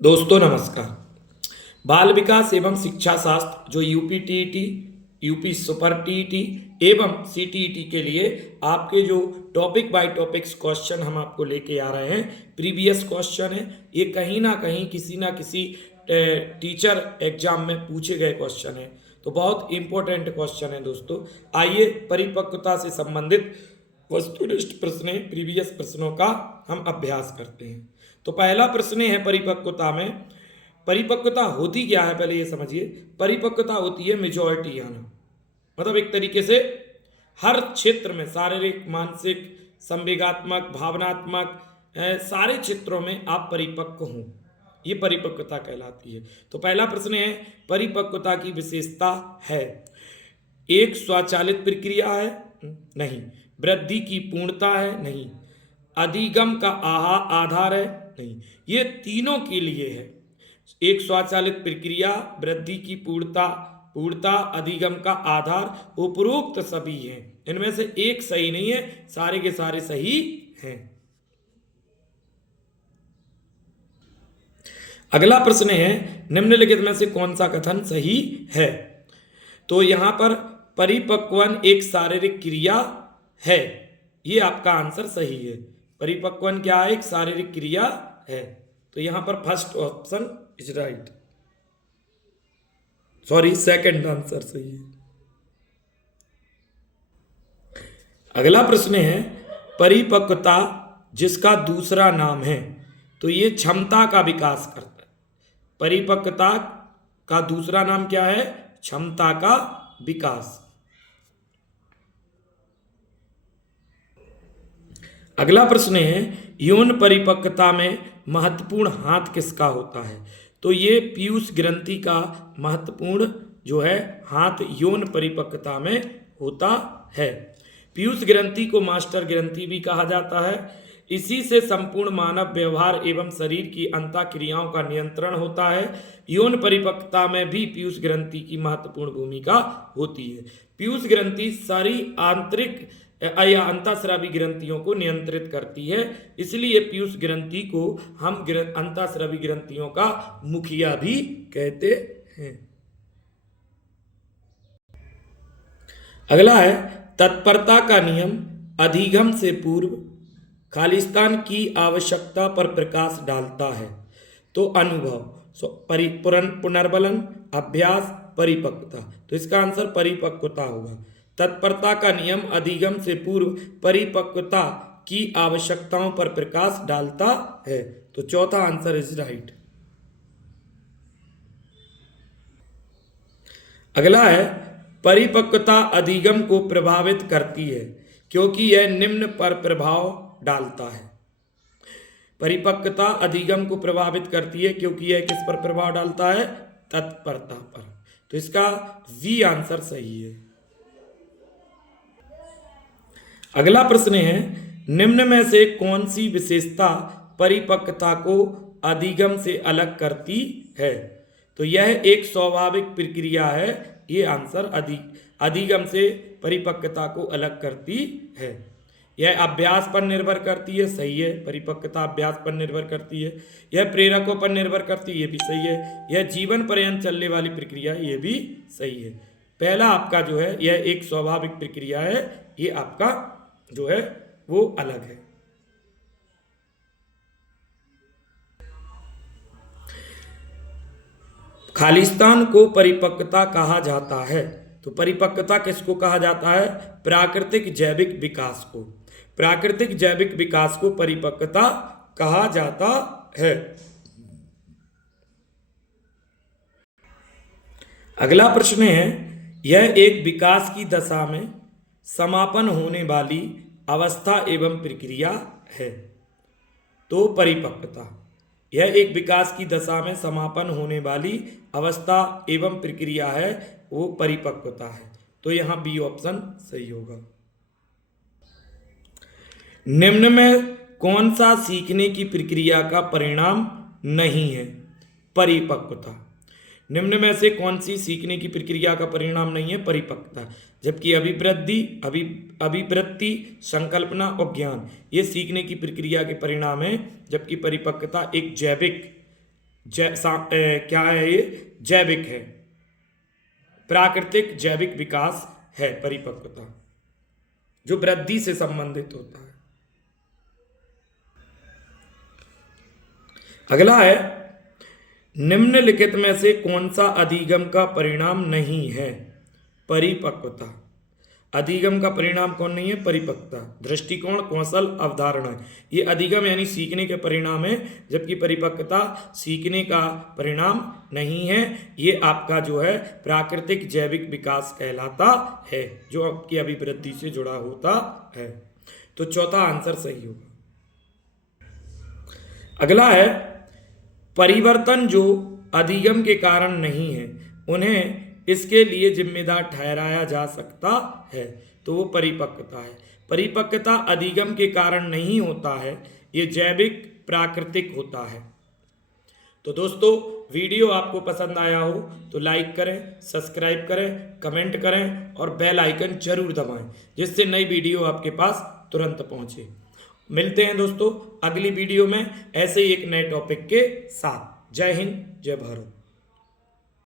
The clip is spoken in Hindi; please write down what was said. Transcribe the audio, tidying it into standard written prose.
दोस्तों नमस्कार। बाल विकास एवं शिक्षा शास्त्र जो UP TET, UP super TET एवं सीटीईटी के लिए आपके जो टॉपिक बाय टॉपिक्स क्वेश्चन हम आपको लेके आ रहे हैं, प्रीवियस क्वेश्चन है। ये कहीं ना कहीं किसी ना किसी टीचर एग्जाम में पूछे गए क्वेश्चन है, तो बहुत इंपॉर्टेंट क्वेश्चन है दोस्तों। आइए परिपक्वता से संबंधित वस्तुनिष्ठ प्रश्न, प्रीवियस प्रश्नों का हम अभ्यास करते हैं। तो पहला प्रश्न है परिपक्वता में, परिपक्वता होती क्या है पहले ये समझिए। परिपक्वता होती है मेजॉरिटी आना, मतलब एक तरीके से हर क्षेत्र में शारीरिक, मानसिक, संवेगात्मक, भावनात्मक सारे क्षेत्रों में आप परिपक्व हों, ये परिपक्वता कहलाती है। तो पहला प्रश्न है परिपक्वता की विशेषता है। एक स्वचालित प्रक्रिया है, नहीं। वृद्धि की पूर्णता है, नहीं। अधिगम का आधार है, नहीं। ये तीनों के लिए है। एक स्वचालित प्रक्रिया, वृद्धि की पूर्णता, अधिगम का आधार, उपरोक्त सभी हैं। इनमें से एक सही नहीं है, सारे के सारे सही हैं। अगला प्रश्न है निम्नलिखित में से कौन सा कथन सही है। तो यहां पर परिपक्वन एक शारीरिक क्रिया है, ये आपका आंसर सही है। परिपक्वन क्या है? एक शारीरिक क्रिया है। तो यहां पर first option is right, sorry second answer सही है। अगला प्रश्न है परिपक्वता जिसका दूसरा नाम है, तो ये क्षमता का विकास करता है। परिपक्वता का दूसरा नाम क्या है? क्षमता का विकास। अगला प्रश्न है यौन परिपक्वता में महत्वपूर्ण हाथ किसका होता है। तो ये पीयूष ग्रंथि का महत्वपूर्ण जो है हाथ यौन परिपक्वता में होता है। पीयूष ग्रंथि को मास्टर ग्रंथि भी कहा जाता है। इसी से संपूर्ण मानव व्यवहार एवं शरीर की अंतःक्रियाओं का नियंत्रण होता है। यौन परिपक्वता में भी पीयूष ग्रंथि की महत्वपूर्ण भूमिका होती है। पीयूष ग्रंथि सारी आंतरिक या अंतःस्रावी ग्रंथियों को नियंत्रित करती है, इसलिए पीयूष ग्रंथि को हम अंतःस्रावी ग्रंथियों का मुखिया भी कहते हैं। अगला है तत्परता का नियम अधिगम से पूर्व खालिस्तान की आवश्यकता पर प्रकाश डालता है। तो अनुभव, पुनर्बलन, अभ्यास, परिपक्वता। तो इसका आंसर परिपक्वता होगा। तत्परता का नियम अधिगम से पूर्व परिपक्वता की आवश्यकताओं पर प्रकाश डालता है। तो चौथा आंसर इज राइट। अगला है परिपक्वता अधिगम को प्रभावित करती है क्योंकि यह निम्न पर प्रभाव डालता है। परिपक्वता अधिगम को प्रभावित करती है क्योंकि यह किस पर प्रभाव डालता है? तत्परता पर। तो इसका वी आंसर सही है। अगला प्रश्न है निम्न में से कौन सी विशेषता परिपक्वता को अधिगम से अलग करती है। तो यह एक स्वाभाविक प्रक्रिया है, ये आंसर अधिगम से परिपक्वता को अलग करती है। यह अभ्यास पर निर्भर करती है, सही है। परिपक्वता अभ्यास पर निर्भर करती है। यह प्रेरकों पर निर्भर करती है, ये भी सही है। यह जीवन पर्यंत चलने वाली प्रक्रिया, ये भी सही है। पहला आपका जो है यह एक स्वाभाविक प्रक्रिया है, ये आपका जो है वो अलग है। खालिस्तान को परिपक्वता कहा जाता है। तो परिपक्वता किसको कहा जाता है? प्राकृतिक जैविक विकास को। प्राकृतिक जैविक विकास को परिपक्वता कहा जाता है। अगला प्रश्न है यह एक विकास की दशा में समापन होने वाली अवस्था एवं प्रक्रिया है। तो परिपक्वता यह एक विकास की दशा में समापन होने वाली अवस्था एवं प्रक्रिया है, वो परिपक्वता है। तो यहां बी ऑप्शन सही होगा। निम्न में कौन सा सीखने की प्रक्रिया का परिणाम नहीं है? परिपक्वता। निम्न में से कौन सी सीखने की प्रक्रिया का परिणाम नहीं है? परिपक्वता। जबकि अभिवृत्ति, संकल्पना और ज्ञान ये सीखने की प्रक्रिया के परिणाम है, जबकि परिपक्वता एक जैविक क्या है ये? जैविक है, प्राकृतिक जैविक विकास है परिपक्वता, जो वृद्धि से संबंधित होता है। अगला है, निम्नलिखित में से कौन सा अधिगम का परिणाम नहीं है? परिपक्वता। अधिगम का परिणाम कौन नहीं है? परिपक्वता। दृष्टिकोण, कौशल, अवधारणा, ये अधिगम यानी सीखने के परिणाम है, जबकि परिपक्वता सीखने का परिणाम नहीं है। ये आपका जो है प्राकृतिक जैविक विकास कहलाता है, जो आपकी अभिवृद्धि से जुड़ा होता है। तो चौथा आंसर सही होगा। अगला है, परिवर्तन जो अधिगम के कारण नहीं है, उन्हें इसके लिए जिम्मेदार ठहराया जा सकता है, तो वो परिपक्वता है। परिपक्वता अधिगम के कारण नहीं होता है, ये जैविक प्राकृतिक होता है। तो दोस्तों, वीडियो आपको पसंद आया हो तो लाइक करें, सब्सक्राइब करें, कमेंट करें और बेल आइकन जरूर दबाएं, जिससे नई वीडियो आपके पास तुरंत पहुंचे। मिलते हैं दोस्तों अगली वीडियो में ऐसे ही एक नए टॉपिक के साथ। जय हिंद, जय भारत।